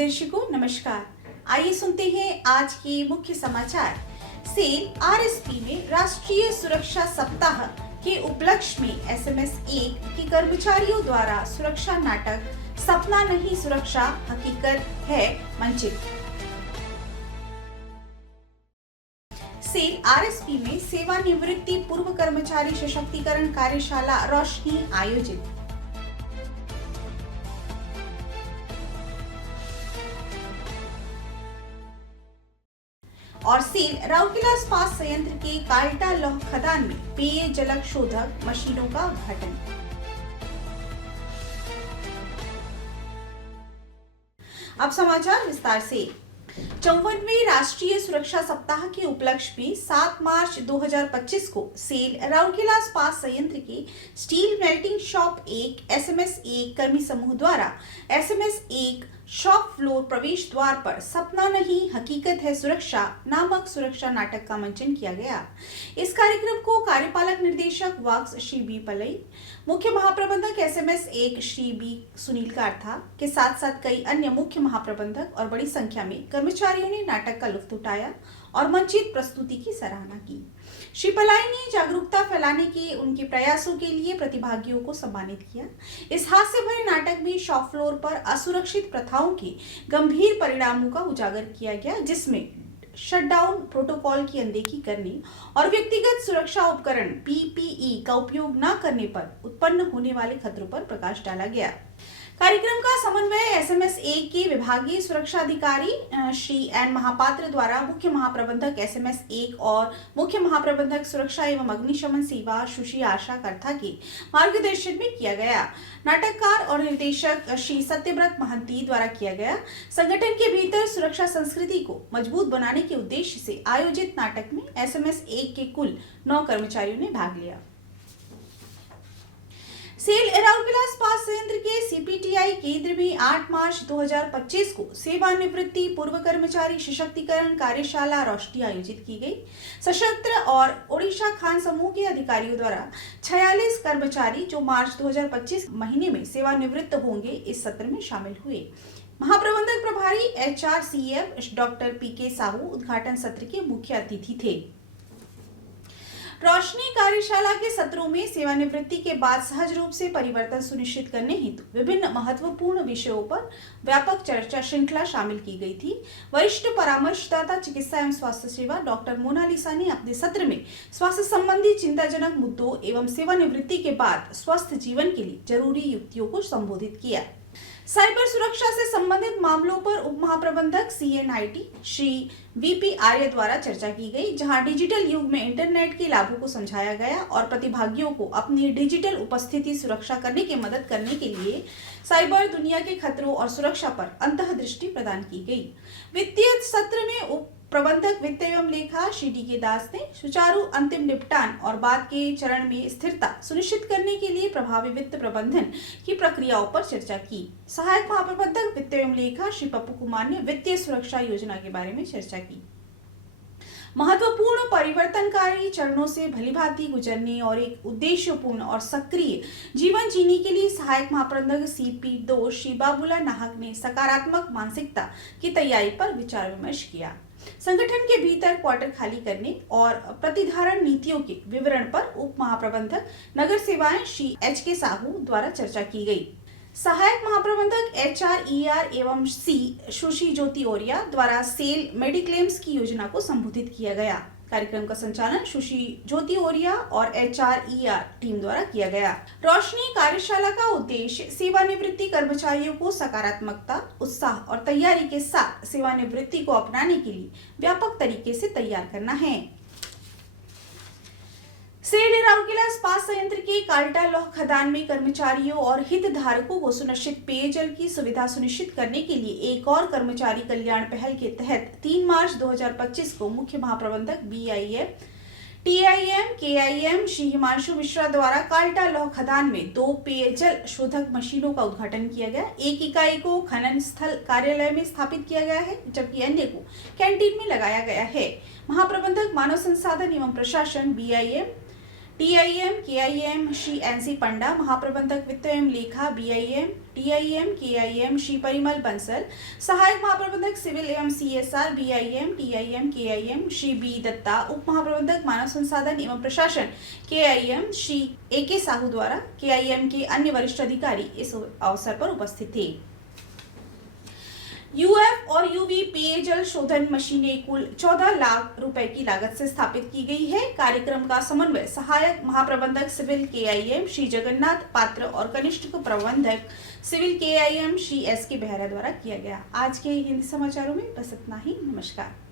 दर्शकों नमस्कार। आइए सुनते हैं आज के मुख्य समाचार। सेल आरएसपी में राष्ट्रीय सुरक्षा सप्ताह के उपलक्ष्य में एसएमएस 1 के कर्मचारियों द्वारा सुरक्षा नाटक सपना नहीं सुरक्षा हकीकत है मंचित। सेल आरएसपी में सेवानिवृत्ति पूर्व कर्मचारी सशक्तिकरण कार्यशाला रोशनी आयोजित। और सेल राउरकेला इस्पात संयंत्र के काल्टा लौह खदान में पेय जलक शोधक मशीनों का उद्घाटन। अब समाचार विस्तार से। 54वें राष्ट्रीय सुरक्षा सप्ताह के उपलक्ष्य में 7 मार्च 2025 को सेल राउरकेला इस्पात संयंत्र के स्टील मेल्टिंग शॉप 1 एसएमएस 1 कर्मी समूह द्वारा एसएमएस 1 शॉप फ्लोर प्रवेश द्वार पर सपना नहीं हकीकत है सुरक्षा नामक सुरक्षा नाटक का मंचन किया गया। इस कार्यक्रम को कार्यपालक निर्देशक वक्स श्री बी पलई, मुख्य महाप्रबंधक एसएमएस 1 श्री बी सुनील कार्था के साथ साथ कई अन्य मुख्य महाप्रबंधक और बड़ी संख्या में कर्मचारियों ने नाटक का लुत्फ उठाया और मंचित प्रस्तुति की सराहना की। श्री पलाई ने जागरूकता फैलाने के उनके प्रयासों के लिए प्रतिभागियों को सम्मानित किया। इस हास्य भरे नाटक में शॉप फ्लोर पर असुरक्षित प्रथाओं के गंभीर परिणामों का उजागर किया गया, जिसमें शटडाउन प्रोटोकॉल की अनदेखी करने और व्यक्तिगत सुरक्षा उपकरण पीपीई का उपयोग न करने पर उत्पन्न होने वाले खतरों पर प्रकाश डाला गया। कार्यक्रम का समन्वय एसएमएस 1 के विभागीय सुरक्षा अधिकारी श्री एन महापात्र द्वारा मुख्य महाप्रबंधक एसएमएस 1 और मुख्य महाप्रबंधक सुरक्षा एवं अग्निशमन सेवा सुश्री आशा कर्था के मार्गदर्शन में किया गया। नाटककार और निर्देशक श्री सत्यव्रत महंती द्वारा किया गया। संगठन के भीतर सुरक्षा संस्कृति को मजबूत बनाने के उद्देश्य से आयोजित नाटक में एसएमएस 1 के कुल 9 कर्मचारियों ने भाग लिया। सेल राउरकेला इस्पात संयंत्र के सीपीटीआई केंद्र में 8 मार्च 2025 को सेवानिवृत्ति पूर्व कर्मचारी सशक्तिकरण कार्यशाला रोशनी आयोजित की गई। सशस्त्र और ओडिशा खान समूह के अधिकारियों द्वारा 46 कर्मचारी जो मार्च 2025 महीने में सेवानिवृत्त होंगे इस सत्र में शामिल हुए। महाप्रबंधक प्रभारी एचआरसीएफ डॉक्टर पीके साहू उद्घाटन सत्र के मुख्य अतिथि थे। रोशनी कार्यशाला के सत्रों में सेवानिवृत्ति के बाद सहज रूप से परिवर्तन सुनिश्चित करने हेतु विभिन्न महत्वपूर्ण विषयों पर व्यापक चर्चा श्रृंखला शामिल की गई थी। वरिष्ठ परामर्शदाता चिकित्सा एवं स्वास्थ्य सेवा डॉक्टर मोनालिसा ने अपने सत्र में स्वास्थ्य संबंधी चिंताजनक मुद्दों एवं सेवानिवृत्ति के बाद स्वस्थ जीवन के लिए जरूरी युक्तियों को संबोधित किया। साइबर सुरक्षा से संबंधित मामलों पर उप महाप्रबंधक सीएनआईटी श्री वीपी आर्य द्वारा चर्चा की गई, जहां डिजिटल युग में इंटरनेट के लाभों को समझाया गया और प्रतिभागियों को अपनी डिजिटल उपस्थिति सुरक्षा करने की मदद करने के लिए साइबर दुनिया के खतरों और सुरक्षा पर अंतर्दृष्टि प्रदान की गई। वित्तीय सत्र में उप प्रबंधक वित्त एवं लेखा श्री डी के दास ने सुचारू अंतिम निपटान और बाद के चरण में स्थिरता सुनिश्चित करने के लिए प्रभावी वित्त प्रबंधन की प्रक्रियाओं पर चर्चा की। सहायक महाप्रबंधक वित्त एवं लेखा श्री पप्पू कुमार ने वित्तीय सुरक्षा योजना के बारे में चर्चा की। महत्वपूर्ण परिवर्तनकारी चरणों से भलीभांति गुजरने और एक उद्देश्यपूर्ण और सक्रिय जीवन जीने के लिए सहायक महाप्रबंधक सीपी 2 श्री बाबूला नाहक ने सकारात्मक मानसिकता की तैयारी पर विचार विमर्श किया। संगठन के भीतर क्वार्टर खाली करने और प्रतिधारण नीतियों के विवरण पर उप महाप्रबंधक नगर सेवाएं श्री एच के साहू द्वारा चर्चा की गई। सहायक महाप्रबंधक एचआरईआर एवं सी सुश्री ज्योति ओरिया द्वारा सेल मेडिक्लेम्स की योजना को संबोधित किया गया। कार्यक्रम का संचालन सुश्री ज्योति ओरिया और एचआरईआर टीम द्वारा किया गया। रोशनी कार्यशाला का उद्देश्य सेवानिवृत्ति कर्मचारियों को सकारात्मकता, उत्साह और तैयारी के साथ सेवानिवृत्ति को अपनाने के लिए व्यापक तरीके से तैयार करना है। सेल राउरकेला इस्पात संयंत्र के काल्टा लौह खदान में कर्मचारियों और हितधारकों को सुनिश्चित पेयजल की सुविधा सुनिश्चित करने के लिए एक और कर्मचारी कल्याण पहल के तहत 3 मार्च 2025 को मुख्य महाप्रबंधक BIM TIM KIM Shri Himanshu Mishra द्वारा काल्टा लौह खदान में 2 पेयजल शोधक मशीनों का उद्घाटन किया गया। एक इकाई को खनन स्थल कार्यालय में स्थापित किया गया है, जबकि अन्य को कैंटीन में लगाया गया है। महाप्रबंधक मानव संसाधन एवं प्रशासन BIM TIM KIM Shri NC Panda, महाप्रबंधक वित्त एवं लेखा BIM TIM KIM Shri Parimal Bansal, सहायक महाप्रबंधक सिविल एवं CSR BIM TIM KIM Shri B Datta, उप महाप्रबंधक मानव संसाधन एवं प्रशासन केआईएम श्री एके साहू द्वारा केआईएम के अन्य वरिष्ठ अधिकारी इस अवसर पर उपस्थित थे। यूएफ और यूवी पेयजल शोधन मशीनें कुल 14 लाख रुपए की लागत से स्थापित की गई है। कार्यक्रम का समन्वय सहायक महाप्रबंधक सिविल केआईएम श्री जगन्नाथ पात्र और कनिष्ठ प्रबंधक सिविल केआईएम श्री एस के बेहरा द्वारा किया गया। आज के हिंदी समाचारों में बस इतना ही। नमस्कार।